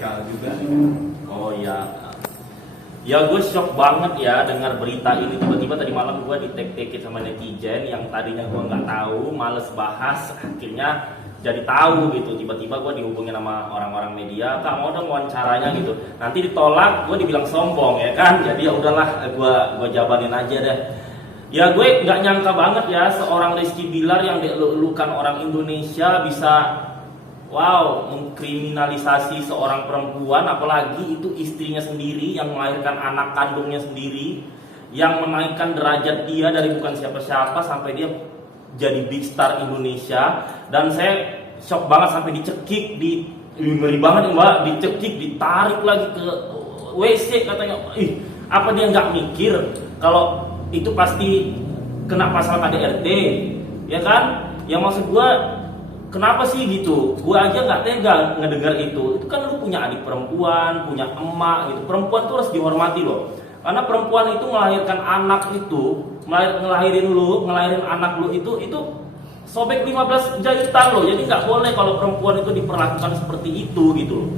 viral juga. Oh iya. Ya gue shock banget ya dengar berita ini. Tiba-tiba tadi malam gue di-tag-tagin sama netizen yang tadinya gue nggak tahu, males bahas, akhirnya jadi tahu gitu. Tiba-tiba gue dihubungin sama orang-orang media, Kak mau dong wawancaranya gitu. Nanti ditolak, gue dibilang sombong ya kan. Jadi ya udahlah, gue jabanin aja deh. Ya gue nggak nyangka banget ya seorang Rizky Bilar yang dielulukan orang Indonesia bisa mengkriminalisasi seorang perempuan, apalagi itu istrinya sendiri yang melahirkan anak kandungnya sendiri, yang menaikkan derajat dia dari bukan siapa-siapa sampai dia jadi big star Indonesia. Dan saya shock banget sampai dicekik, ngeri banget Mbak, dicekik, ditarik lagi ke WC katanya. Apa dia nggak mikir kalau itu pasti kena pasal KDRT, ya kan? Yang maksud gua, kenapa sih gitu? Gue aja nggak tega ngedengar itu. Itu kan lu punya adik perempuan, punya emak gitu. Perempuan tuh harus dihormati loh. Karena perempuan itu melahirkan anak itu, ngelahirin anak lu itu sobek 15 jahitan loh. Jadi nggak boleh kalau perempuan itu diperlakukan seperti itu gitu loh.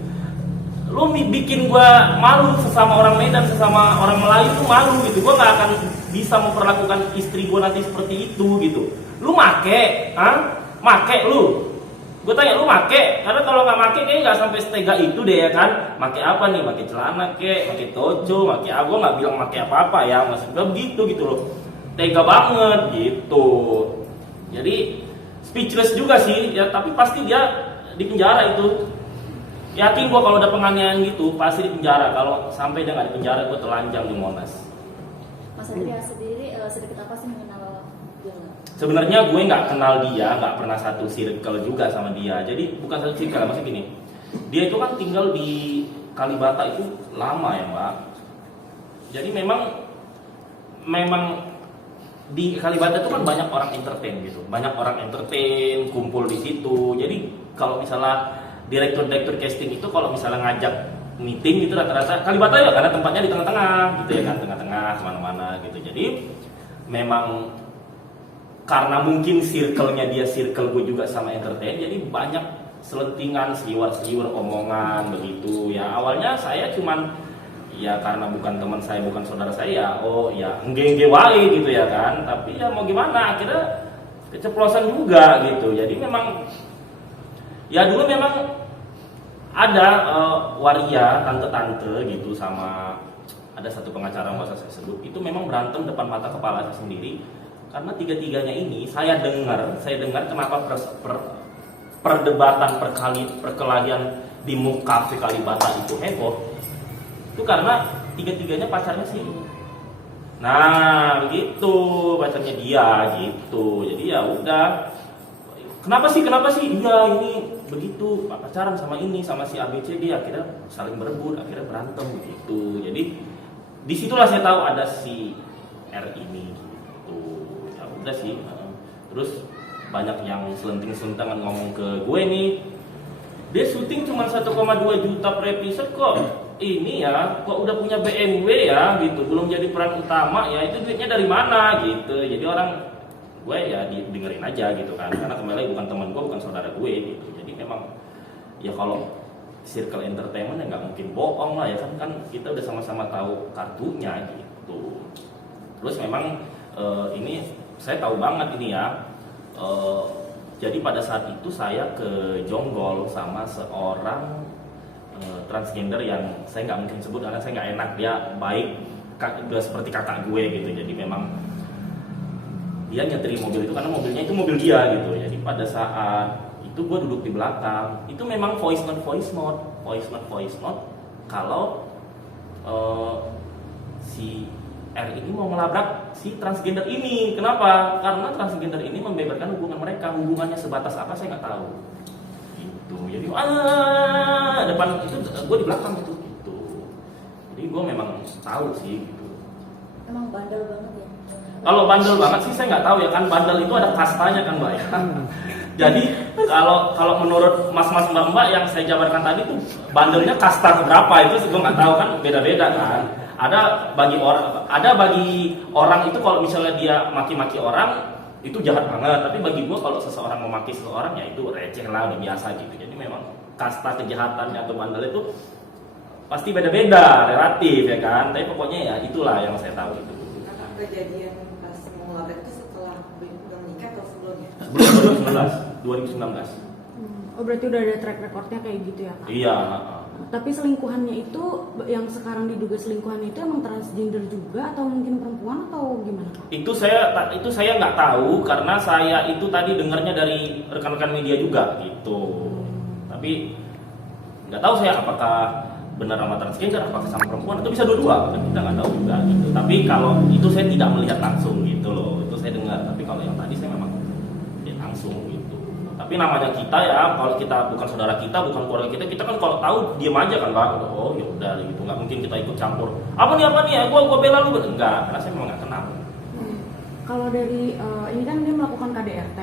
Lu bikin gue malu, sesama orang Medan, sesama orang Melayu tuh malu gitu. Gue nggak akan bisa memperlakukan istri gue nanti seperti itu gitu. Lu make lu, gue tanya lu make, karena kalau nggak make kayaknya nggak sampai setega itu deh ya kan. Make apa nih? Make celana make tojo, make apa? Gue nggak bilang make apa ya, maksud gue begitu gitu loh. Tega banget gitu. Jadi speechless juga sih ya, tapi pasti dia di penjara itu. Yakin gue kalau ada penganiayaan gitu pasti di penjara. Kalau sampai dia nggak di penjara, gue telanjang di Monas. Mas Andrea sendiri sedikit apa sih mengenal dia? Sebenarnya gue nggak kenal dia, nggak pernah satu circle juga sama dia. Jadi bukan satu circle, maksudnya gini, dia itu kan tinggal di Kalibata itu lama ya Mbak. Jadi memang di Kalibata itu kan banyak orang entertain gitu, banyak orang entertain kumpul di situ. Jadi kalau misalnya direktur casting itu kalau misalnya ngajak meeting gitu rata-rata Kalibata ya, karena tempatnya di tengah-tengah gitu ya kan, tengah-tengah kemana-mana gitu. Jadi memang karena mungkin circle-nya dia circle gue juga sama entertain, jadi banyak selentingan, seliwar omongan begitu ya. Awalnya saya cuman ya karena bukan teman saya, bukan saudara saya, engge wae gitu ya kan. Tapi ya mau gimana, akhirnya keceplosan juga gitu. Jadi memang ya dulu memang ada waria tante-tante gitu, sama ada satu pengacara nggak usah saya sebut, itu memang berantem depan mata kepala saya sendiri. Karena tiga-tiganya ini saya dengar kenapa perdebatan perkelahian di MUK Cafe Kalibata itu heboh. Itu karena tiga-tiganya pacarnya sih. Nah, begitu pacarnya dia gitu. Jadi ya udah. Kenapa sih? Iya ini begitu, pacaran sama ini, sama si ABC, dia akhirnya saling berebut, akhirnya berantem gitu. Jadi disitulah saya tahu ada si R ini gitu. Ya udah sih. Terus banyak yang selenting-selentangan ngomong ke gue nih, dia syuting cuma 1,2 juta per episode kok. Ini ya, kok udah punya BMW ya gitu, belum jadi peran utama ya, itu duitnya dari mana gitu. Jadi orang gue ya dengerin aja gitu kan, karena kembali bukan teman gue, bukan saudara gue gitu. Jadi memang ya kalau circle entertainment ya nggak mungkin bohong lah ya kan kita udah sama-sama tahu kartunya gitu. Terus memang ini saya tahu banget ini ya, jadi pada saat itu saya ke Jonggol sama seorang transgender yang saya nggak mungkin sebut karena saya nggak enak, dia baik, udah seperti kakak gue gitu. Jadi memang dia nyetri mobil itu karena mobilnya itu mobil dia gitu. Jadi pada saat itu gue duduk di belakang, itu memang voice note kalau si R ini mau melabrak si transgender ini. Kenapa? Karena transgender ini membeberkan hubungan mereka. Hubungannya sebatas apa saya nggak tahu gitu. Jadi depan itu gue di belakang itu gitu. Jadi gue memang tahu sih gitu. Emang bandel banget ya? Kalau bandel banget sih saya nggak tahu ya kan, bandel itu ada kastanya kan Mbak ya. Jadi kalau menurut mas-mas mbak-mbak yang saya jabarkan tadi tuh bandelnya kasta berapa itu gue nggak tahu kan, beda-beda kan. Ada bagi orang itu kalau misalnya dia maki-maki orang itu jahat banget, tapi bagi gue kalau seseorang memaki seseorang ya itu receh lah, udah biasa gitu. Jadi memang kasta kejahatannya atau bandel itu pasti beda-beda, relatif ya kan. Tapi pokoknya ya itulah yang saya tahu itu. Karena kejadian pas mau ngelabrak itu setelah udah menikah atau sebelumnya? 2019. Oh berarti udah ada track recordnya kayak gitu ya Kak? Iya. Tapi selingkuhannya itu, yang sekarang diduga selingkuhannya itu emang transgender juga atau mungkin perempuan atau gimana Kak? Itu saya nggak tahu karena saya itu tadi dengarnya dari rekan-rekan media juga gitu. Tapi nggak tahu saya apakah benar sama transgender, apakah sama perempuan atau bisa dua-dua, kan kita nggak tahu juga gitu. Tapi kalau itu saya tidak melihat langsung gitu loh, itu saya dengar. Tapi kalau yang tadi saya memang lihat langsung gitu. Tapi namanya kita ya, kalau kita bukan saudara kita, bukan keluarga kita kan kalau tahu diam aja kan Pak. Oh ya udah gitu, nggak mungkin kita ikut campur. Apa nih ya, gua bela lu enggak, karena saya memang nggak kenal. Kalau dari ini kan dia melakukan KDRT.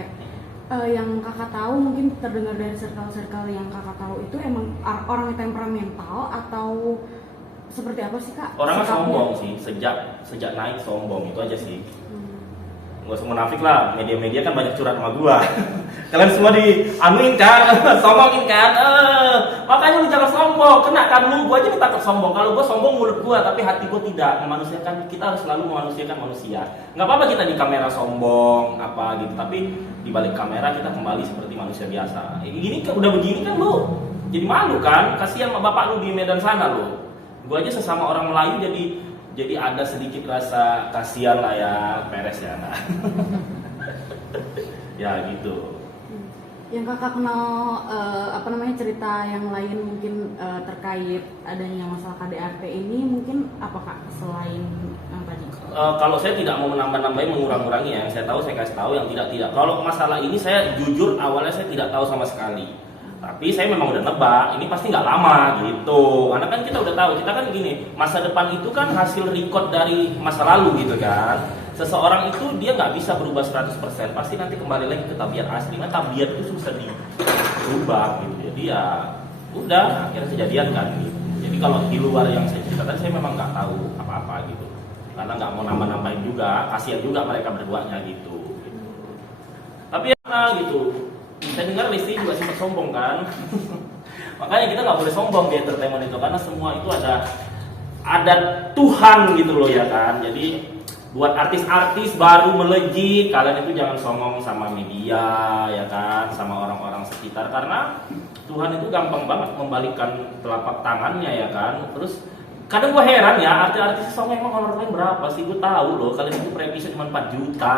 Yang kakak tahu mungkin terdengar dari circle-circle yang kakak tahu itu emang orang yang temperamental atau seperti apa sih Kak? Orangnya Sikapnya? sombong sih, sejak naik sombong itu aja sih. Nggak usah munafik lah, media-media kan banyak curhat sama gua. Kalian semua dianuin kan, sombongin kan. Makanya lu jangan sombong, kena kan lu. Gua aja takut sombong. Kalau gua sombong mulut gua, tapi hati gua tidak. Memanusiakan, kita harus selalu memanusiakan manusia. Nggak apa-apa kita di kamera sombong apa gitu, tapi di balik kamera kita kembali seperti manusia biasa. Ini kan udah begini kan lu, jadi malu kan? Kasihan sama bapak lu di Medan sana lu. Gua aja sesama orang Melayu jadi ada sedikit rasa kasihan lah ya, beres ya nah. Ya gitu. Yang kakak kenal cerita yang lain mungkin terkait adanya masalah KDRT ini mungkin apa Kak selain apa nih? Kalau saya tidak mau menambah-nambahin, mengurang-urangi ya. Yang saya tahu saya kasih tahu, yang tidak. Kalau masalah ini saya jujur awalnya saya tidak tahu sama sekali. Tapi saya memang udah nebak, ini pasti nggak lama gitu. Karena kan kita udah tahu, kita kan gini, masa depan itu kan hasil record dari masa lalu gitu kan. Seseorang itu dia nggak bisa berubah 100%, pasti nanti kembali lagi ke tabiat asli. Nah tabiat itu susah diubah gitu. Jadi ya udah akhirnya kejadian kan gitu. Jadi kalau di luar yang saya ceritakan saya memang nggak tahu apa-apa gitu. Karena nggak mau nambah-nambahin juga, kasihan juga mereka berduanya gitu. Tapi ya gitu. Saya dengar Lesti juga sempat sombong kan. Makanya kita nggak boleh sombong di entertainment itu, karena semua itu ada Tuhan gitu loh ya kan. Jadi buat artis-artis baru melejit, kalian itu jangan songong sama media ya kan, sama orang-orang sekitar, karena Tuhan itu gampang banget membalikkan telapak tangannya ya kan. Terus kadang gue heran ya, artis-artis songong emang honornya berapa sih? Gue tahu loh, kalian itu per episode cuma 4 juta.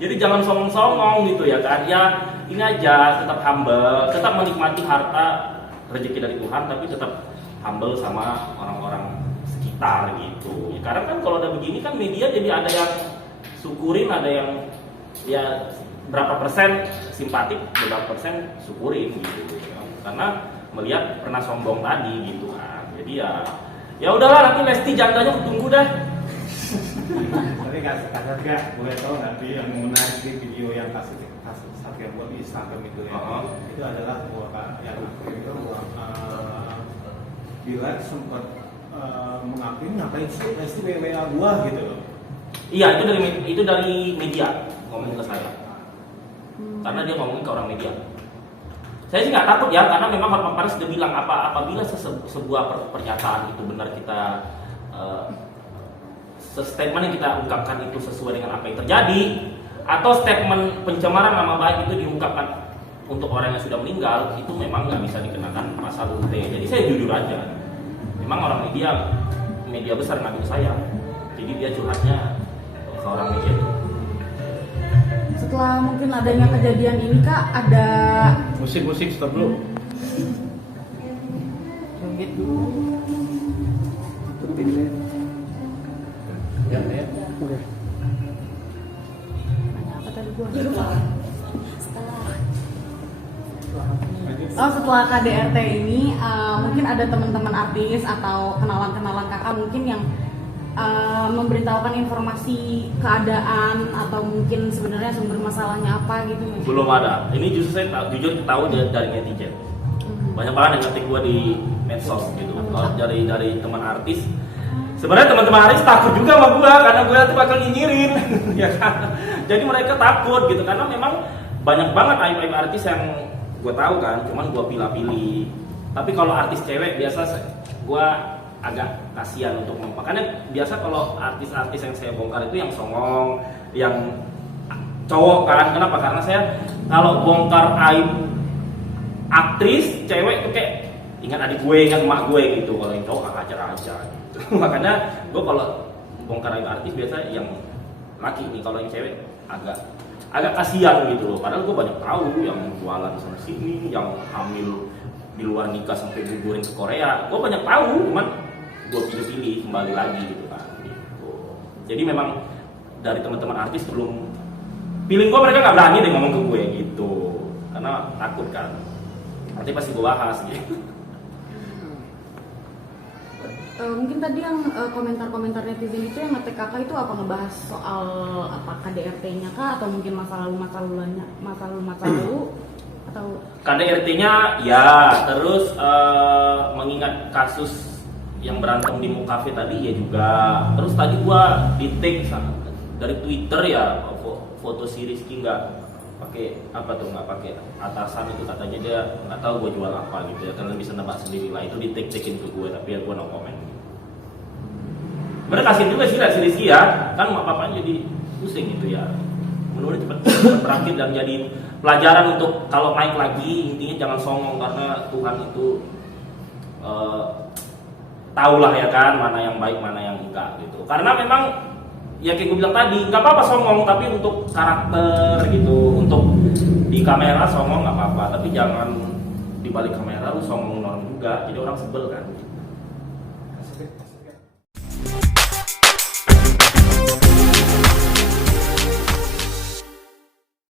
Jadi jangan songong-songong gitu ya kan. Ya ini aja, tetap humble, tetap menikmati harta rezeki dari Tuhan, tapi tetap humble sama orang-orang sekitar gitu. Ya, karena kan kalau udah begini kan media jadi ada yang syukurin, ada yang ya berapa persen simpatik, berapa persen syukurin gitu. Karena melihat pernah sombong tadi gitu kan. Jadi ya udahlah, nanti Lesti jandanya tunggu dah. Tapi kasar gak, boleh tahu nanti yang menarik di video yang Satria buat di Instagram itu ya, itu adalah bahwa yang itu bila sempat mengakui ngapain sih Lesti WA gua gitu loh. Iya, itu dari media ngomong ke saya. Karena dia ngomongin ke orang media. Saya sih nggak takut ya, karena memang Hotman Paris sudah bilang apabila sebuah pernyataan itu benar, kita statement yang kita ungkapkan itu sesuai dengan apa yang terjadi, atau statement pencemaran nama baik itu diungkapkan untuk orang yang sudah meninggal, itu memang nggak bisa dikenakan pasal UT. Jadi saya jujur aja, memang orang media besar ngambil saya, jadi dia curhatnya ke orang media itu. Setelah mungkin adanya kejadian ini Kak, ada Musik stop dulu. joget dulu. Ya. Nanya apa tadi gua? Setelah KDRT ini mungkin ada teman-teman artis atau kenalan-kenalan kakak mungkin yang memberitahukan informasi keadaan atau mungkin sebenarnya sumber masalahnya apa gitu. Belum ada. Ini justru saya jujur tahu dari netizen. Banyak banget yang ngetik gue di medsos gitu. Dari teman artis. Sebenarnya teman-teman artis takut juga sama gue, karena gue nanti bakal nyinyirin, ya kan. Jadi mereka takut gitu, karena memang banyak banget aib-aib artis yang gue tahu kan, cuman gue pilih-pilih. Tapi kalau artis cewek biasa gue agak kasihan untuk makanya biasa kalau artis-artis yang saya bongkar itu yang songong, yang cowok kan. Kenapa? Karena saya kalau bongkar aib aktris cewek tuh kayak ingat adik gue, ingat emak gue gitu. Kalau yang cowok ajar aja gitu. Makanya gue kalau bongkar aib artis biasa yang laki nih, kalau yang cewek agak kasihan gitu loh. Padahal gue banyak tahu yang jualan sana sini, yang hamil di luar nikah sampai gugurin ke Korea. Gue banyak tahu, cuman gue pilih-pilih kembali lagi gitu kan. Gitu. Jadi memang dari teman-teman artis belum feeling gue, mereka nggak berani deh ngomong ke gue gitu, karena takut kan. Nanti pasti gue bahas gitu. Mungkin tadi yang komentar-komentar netizen itu yang ngetek kakak itu apa, ngebahas soal apa KDRT-nya kah, atau mungkin masa lalu atau KDRT-nya ya, terus mengingat kasus yang berantem di Mukafe tadi ya juga. Terus tadi gua di tag dari Twitter ya, foto si Rizky nggak pakai nggak pakai atasan, itu katanya dia nggak tahu gua jual apa gitu ya, kalian bisa nebak sendiri lah. Itu di tag-tagin ke gue, tapi ya gua no comment. Mereka kasihan juga sih lihat si Rizky ya, kan mak papanya jadi pusing gitu ya. Menurut cepat berakhir dan jadi pelajaran untuk kalau naik lagi. Intinya jangan songong, karena Tuhan itu tahulah ya kan mana yang baik mana yang enggak gitu. Karena memang ya kayak gue bilang tadi, nggak apa-apa songong, tapi untuk karakter gitu, untuk di kamera songong nggak apa-apa, tapi jangan di balik kamera lu songong orang juga, jadi orang sebel kan.